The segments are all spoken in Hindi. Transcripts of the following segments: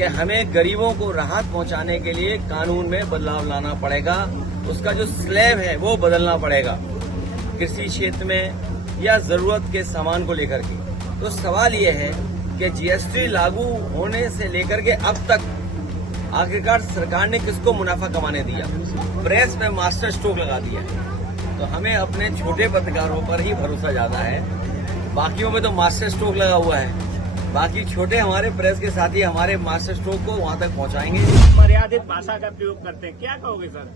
कि हमें गरीबों को राहत पहुंचाने के लिए कानून में बदलाव लाना पड़ेगा। उसका जो स्लैब है वो बदलना पड़ेगा कृषि क्षेत्र में या जरूरत के सामान को लेकर के। तो सवाल ये है कि जीएसटी लागू होने से लेकर के अब तक आखिरकार सरकार ने किसको मुनाफा कमाने दिया? प्रेस में मास्टर स्ट्रोक लगा दिया। तो हमें अपने छोटे पत्रकारों पर ही भरोसा ज्यादा है, बाकियों में तो मास्टर स्ट्रोक लगा हुआ है। बाकी छोटे हमारे प्रेस के साथी हमारे मास्टर स्ट्रोक को वहां तक पहुंचाएंगे। मर्यादित भाषा का प्रयोग करते हैं, क्या कहोगे सर?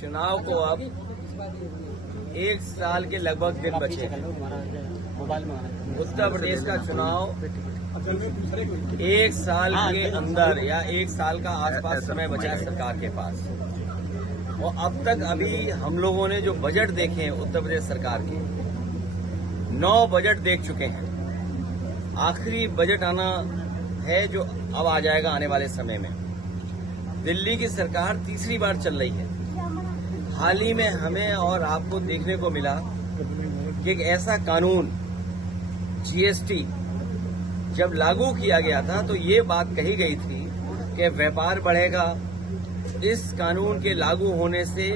चुनाव को अब 1 साल के लगभग दिन बचे हैं। उत्तर प्रदेश का चुनाव 1 साल के अंदर या 1 साल का आसपास समय बचा है सरकार के पास। और अब तक अभी हम लोगों ने जो बजट देखे हैं उत्तर प्रदेश सरकार के, 9 बजट देख चुके हैं। आखिरी बजट आना है जो अब आ जाएगा आने वाले समय में। दिल्ली की सरकार तीसरी बार चल रही है। हाल ही में हमें और आपको देखने को मिला कि एक ऐसा कानून जीएसटी जब लागू किया गया था तो ये बात कही गई थी कि व्यापार बढ़ेगा। इस कानून के लागू होने से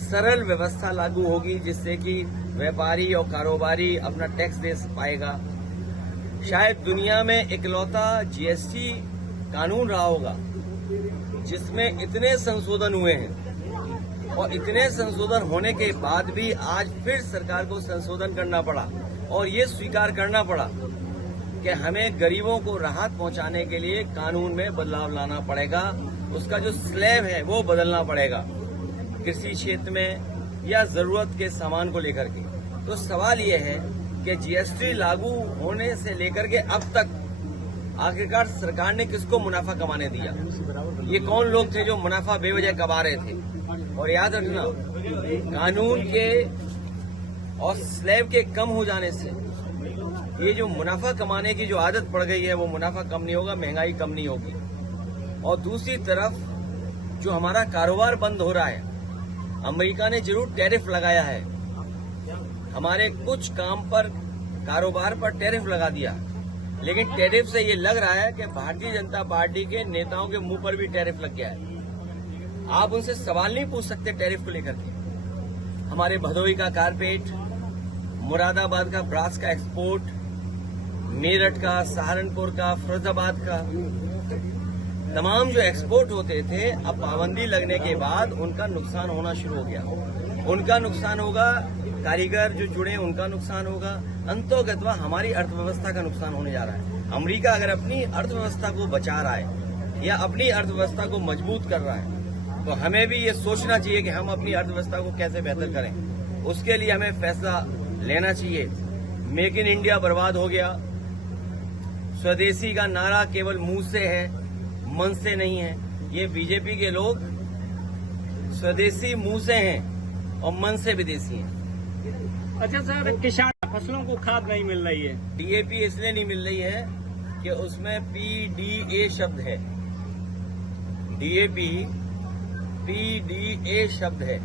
सरल व्यवस्था लागू होगी जिससे कि व्यापारी और कारोबारी अपना टैक्स दे पाएगा। शायद दुनिया में इकलौता जीएसटी कानून रहा होगा जिसमें इतने संशोधन हुए हैं और इतने संशोधन होने के बाद भी आज फिर सरकार को संशोधन करना पड़ा और ये स्वीकार करना पड़ा कि हमें गरीबों को राहत पहुंचाने के लिए कानून में बदलाव लाना पड़ेगा। उसका जो स्लैब है वो बदलना पड़ेगा कृषि क्षेत्र में या जरूरत के सामान को लेकर के। तो सवाल ये है कि जीएसटी लागू होने से लेकर के अब तक आखिरकार सरकार ने किसको मुनाफा कमाने दिया? ये कौन लोग थे जो मुनाफा बेवजह कमा रहे थे? और याद रखना, कानून के और स्लैब के कम हो जाने से ये जो मुनाफा कमाने की जो आदत पड़ गई है वो मुनाफा कम नहीं होगा, महंगाई कम नहीं होगी। और दूसरी तरफ जो हमारा कारोबार बंद हो रहा है, अमेरिका ने जरूर टैरिफ लगाया है, हमारे कुछ काम पर कारोबार पर टैरिफ लगा दिया, लेकिन टैरिफ से ये लग रहा है कि भारतीय जनता पार्टी के नेताओं के मुंह पर भी टैरिफ लग गया है। आप उनसे सवाल नहीं पूछ सकते टैरिफ को लेकर के। हमारे भदोही का कारपेट, मुरादाबाद का ब्रास का एक्सपोर्ट, मेरठ का, सहारनपुर का, फिरोजाबाद का, तमाम जो एक्सपोर्ट होते थे अब पाबंदी लगने के बाद उनका नुकसान होना शुरू हो गया। उनका नुकसान होगा, कारीगर जो जुड़े उनका नुकसान होगा, अंतोगत्वा हमारी अर्थव्यवस्था का नुकसान होने जा रहा है। अमेरिका अगर अपनी अर्थव्यवस्था को बचा रहा है या अपनी अर्थव्यवस्था को मजबूत कर रहा है तो हमें भी ये सोचना चाहिए कि हम अपनी अर्थव्यवस्था को कैसे बेहतर करें। उसके लिए हमें फैसला लेना चाहिए। मेक इन इंडिया बर्बाद हो गया। स्वदेशी का नारा केवल मुंह से है, मन से नहीं है। ये बीजेपी के लोग स्वदेशी मुंह से हैं और मन से विदेशी हैं। अच्छा सर, किसान फसलों को खाद नहीं मिल रही है। डीएपी इसलिए नहीं मिल रही है कि उसमें पीडीए शब्द है। डीएपी पीडीए शब्द है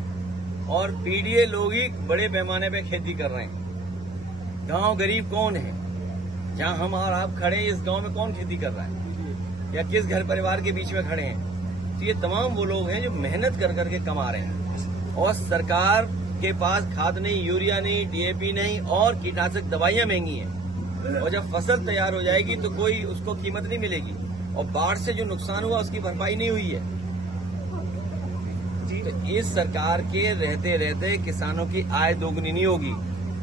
और पीडीए लोग ही बड़े पैमाने पे खेती कर रहे हैं। गांव गरीब कौन है? जहां हम और आप खड़े हैं इस गांव में कौन खेती कर रहा है या किस घर परिवार के बीच में खड़े हैं? तो ये तमाम वो लोग हैं जो मेहनत कर करके कमा रहे हैं और सरकार के पास खाद नहीं, यूरिया नहीं, डीएपी नहीं और कीटनाशक दवाइयां महंगी हैं। और जब फसल तैयार हो जाएगी तो कोई उसको कीमत नहीं मिलेगी और बाढ़ से जो नुकसान हुआ उसकी भरपाई नहीं हुई है। तो इस सरकार के रहते रहते किसानों की आय दोगुनी नहीं होगी,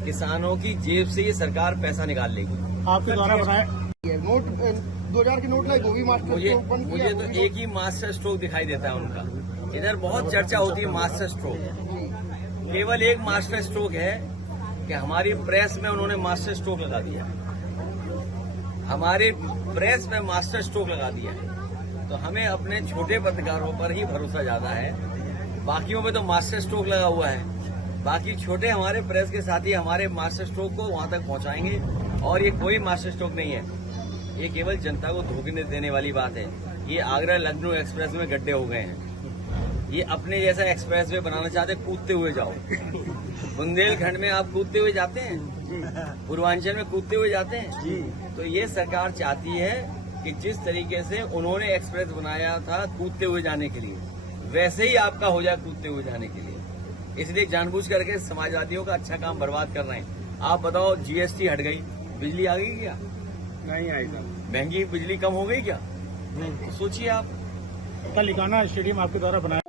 किसानों की जेब से ये सरकार पैसा निकाल लेगी। आपके द्वारा बताया नोट 2000 के नोट लाए, वो भी मास्टर स्ट्रोक बंद किया। मुझे तो एक ही मास्टर स्ट्रोक दिखाई देता है उनका। इधर बहुत चर्चा होती है मास्टर स्ट्रोक। केवल एक मास्टर स्ट्रोक है कि हमारी प्रेस में उन्होंने मास्टर स्ट्रोक लगा दिया। हमारे प्रेस में मास्टर स्ट्रोक लगा दिया है। तो हमें अपने छोटे पत्रकारों पर ही भरोसा ज्यादा है, बाकियों में तो मास्टर स्ट्रोक लगा हुआ है। बाकी छोटे हमारे प्रेस के साथी हमारे मास्टर स्ट्रोक को वहां तक पहुंचाएंगे और ये कोई मास्टर स्ट्रोक नहीं है, ये केवल जनता को धोखे देने वाली बात है। ये आगरा लखनऊ एक्सप्रेस में गड्ढे हो गए हैं। ये अपने जैसा एक्सप्रेस वे बनाना चाहते, कूदते हुए जाओ। बुंदेलखंड में आप कूदते हुए जाते हैं, पूर्वांचल में कूदते हुए जाते हैं। तो ये सरकार चाहती है कि जिस तरीके से उन्होंने एक्सप्रेस बनाया था कूदते हुए जाने के लिए, वैसे ही आपका हो जाए कूदते हुए जाने के लिए। इसलिए जानबूझ करके समाजवादियों का अच्छा काम बर्बाद कर रहे हैं। आप बताओ, जीएसटी हट गई, बिजली आ गई क्या? नहीं आई साहब। महंगी बिजली कम हो गई क्या? तो सोचिए आप। कल इकाना स्टेडियम आपके द्वारा बनाया